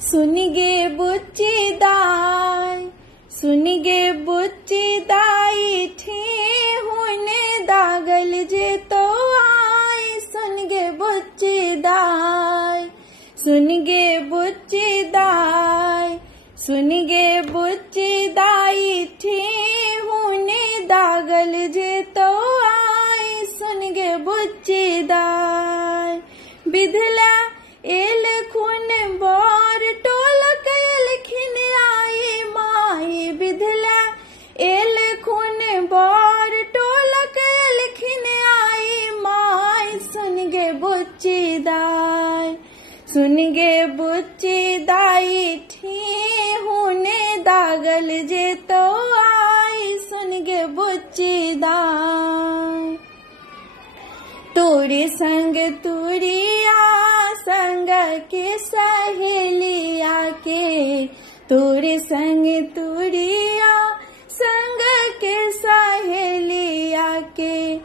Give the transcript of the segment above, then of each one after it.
सुन गे बुच्ची दाई, सुन गे बुच्ची दाई, ठे होने दागल जे तो आई। सुन गे बुच्ची दाई, सुन गे बुच्ची दाई, सुन गे बुच्ची दाई, ठे होने दागल जे तो आई। सुन गे बुच्ची दाई, बिधला एल खून बोर टोलक एलखिन आई माई। बिधला एल खून बोर टोलक एलखिन आई माई। सुन गे बुच्ची दाई, सुन गे बुच्ची दाई, ठे होने दागल जे तो आई। सुन गे बुच्ची दाई, तोरे संग तुरिया संग के सहेलिया के, तोरे संग तुरिया संग के सहेलिया के,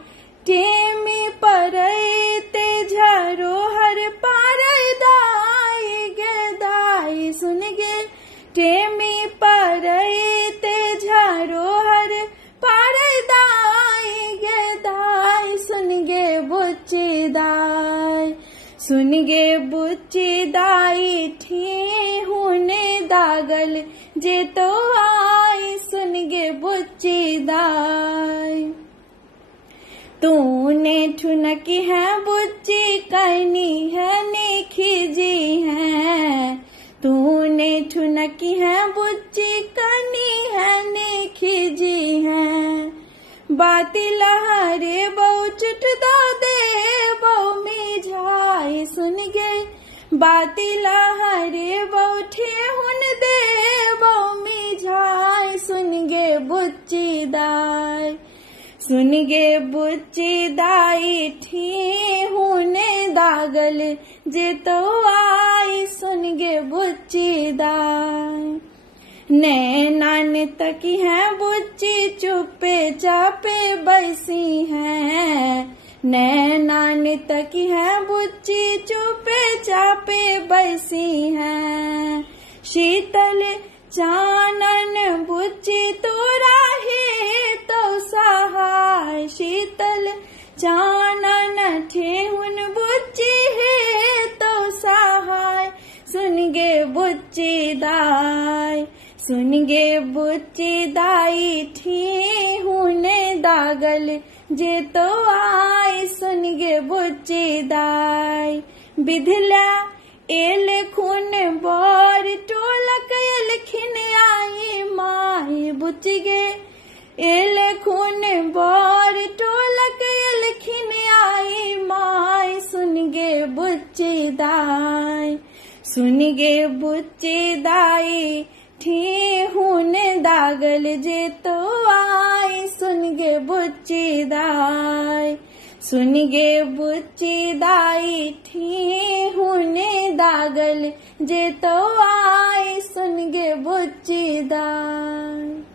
टेमी परई ते झरो हर पारई दाई गे दाई। सुन गे टेमी परई ते झरो हर पारई दाई गे दाई। सुन गे बुच्ची दाई, सुन गे बुच्ची दाई, ठे होने दागल जे तो आई। सुन गे बुच्ची दाई, तूने ठुनकी है बुच्ची करनी है नेखिजी है। तूने ठुनकी है बुच्ची करनी है नेखिजी है। बाती लहरे बहु चुट दो दे बहु मिझाई। सुन गे बाती लहरे बहु ठेहुन दे बहु मिझाई। सुन गे बुच्ची दाई, सुन गे बुच्ची दाई, ठे होने दागल जे तो आई। सुन गे बुच्ची दाई, नैनान तकी है बुच्ची चुपे चापे बैसी है। नैनान तकी है बुच्ची चुपे चापे बैसी है। शीतल चानन बुच्ची तोरा है तो सहाय। शीतल चानन ठेहुन बुच्ची है तो सहाय। सुन गे बुच्ची दाई, सुन गे बुच्ची दाई, ठे होने दागल जे तो आई। सुन गे बुच्ची दाई, बिधला एल खून बोर टोलक एलखिन आई माई। बुच्ची गे एल खून बोर टोलक एलखिन आई माई। सुन गे बुच्ची दाई, सुन गे बुच्ची दाई, ठे होने दागल जे तो आई। सुन गे बुच्ची दाई, सुन गे बुच्ची दाई, ठे होने दागल जे तो आई। सुन गे बुच्ची दाई।